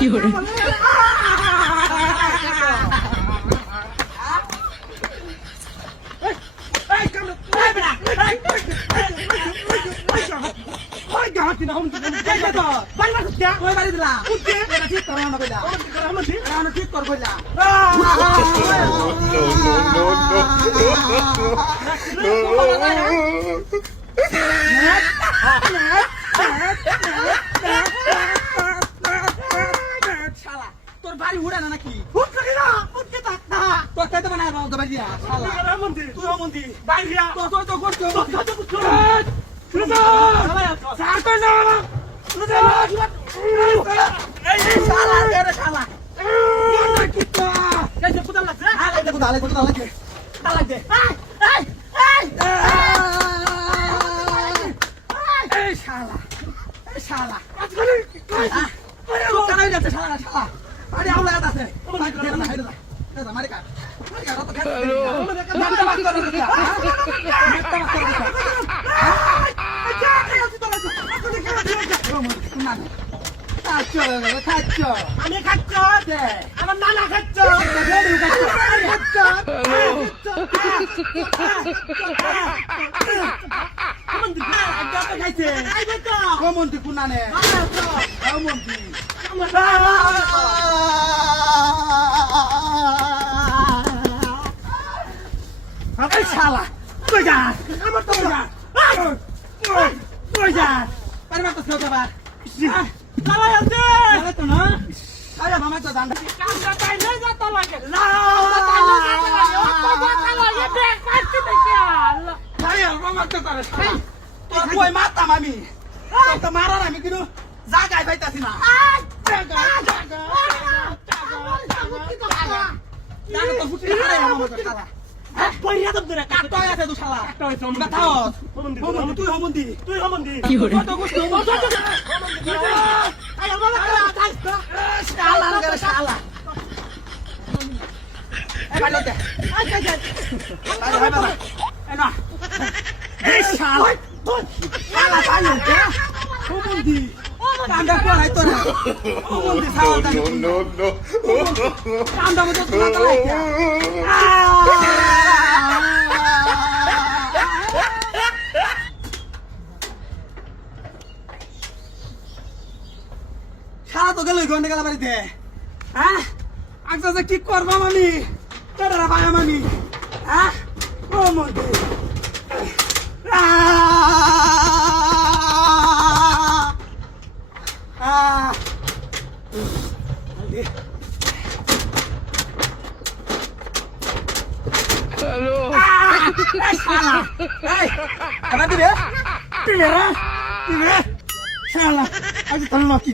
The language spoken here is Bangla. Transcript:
ঠিক করবো তোর বাড়ি উড়ে না নাকি তোর খাইতে বানায় বাবু বাড়ি তুই মন্দির বাইরিয়া তো করছো আমি খাচ্ছ আমার নানা খাচ্ছ খাইছে মন্ত্রী কুনানে মন্ত্রী শালা কই যা আমার তো যা কই যা পারবা তো যাবা চালাই আছে তো না আরে মামা তো দান্ডা কামটা তাই না যত লাগে না তাই না যত লাগে দেখ পাচ্ছি দেখি আল্লাহ আরে মামা তো করে তোর কই মারতাম আমি তো মারার আমি কিন্তু জায়গায় পাইতাছি না জায়গা তো ফুটি আরে মামা তো শালা পয়রা দব ধরে কাটতে আছে তো শালা কাটতে হইছে বাতাও তুই হমন্দি কি হরে কত কষ্ট আই আমার শালা লাগা শালা এই বাড়িতে আই যাই আই বাবা এই না এই শালা শালা তাই হচ্ছে হমন্দি কান্দা কোলাই তো না হমন্দি শালা no no কান্দা মতো তোলা তাই সারা তো গেলই গন্ডে গেল বাড়িতে হ্যাঁ আচ্ছা কি করবাম আমি কেডারা পাইম আমি হ্যাঁ ও মন্ত্রী hello শালা আজ তো